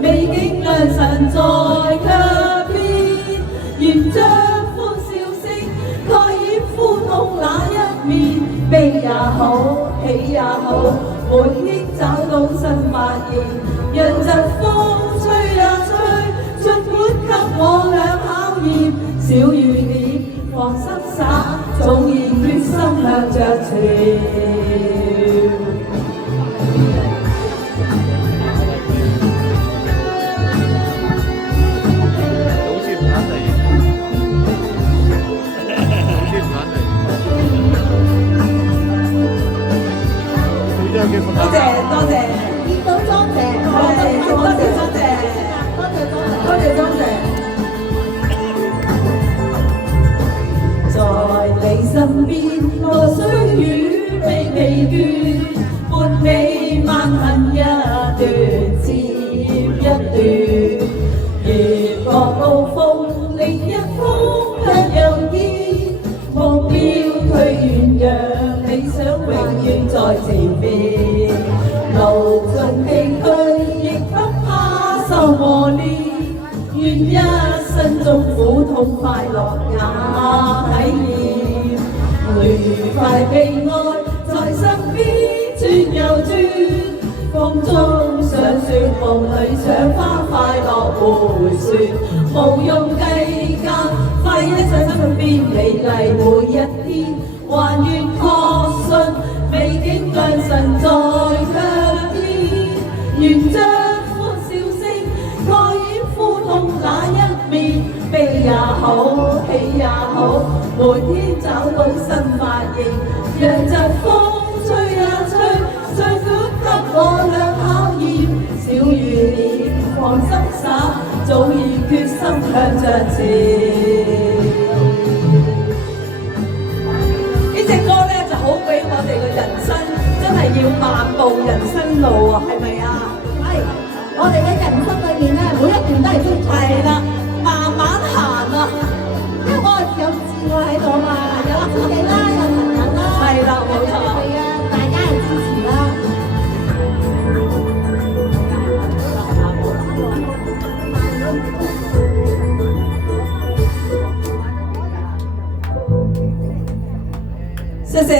美景良辰在腳邊，願將歡笑聲蓋掩苦痛那一面，悲也好，喜也好，每天找到新發現，讓疾風吹呀吹，儘管給我倆考驗，小雨點放心灑，早已決心向着前。多謝多謝，見到莊姐，多謝莊姐，多謝莊姐。在你身邊，路雖遠未疲倦，伴你漫行一段接一段，越過高峰，另一峰卻又見，目標推遠，讓理想永遠在前面。路盡崎嶇，亦不怕受磨練，願一生中苦痛快樂也體驗，愉快悲哀在身邊轉又轉，風中想說夢裏賞花快樂回旋，無用計較，快一切生活變美麗每一天，還願確信美景良辰在腳邊，願將歡笑聲蓋掩苦痛那一面，悲也好，喜也好，每天找到新發現，讓疾風吹呀吹，儘管給我倆考驗，小雨點放心灑，早已決心向着前。呢隻歌咧就好俾我哋嘅人生，真係要漫步人生路啊，係咪啊？係，我哋嘅人生裏面咧，每一段都係精彩。係啦，慢慢行啊，因為我有自愛喺度嘛，有自己啦，有朋友啦，係啦，冇錯，係啊，大家嘅支持啦。謝謝。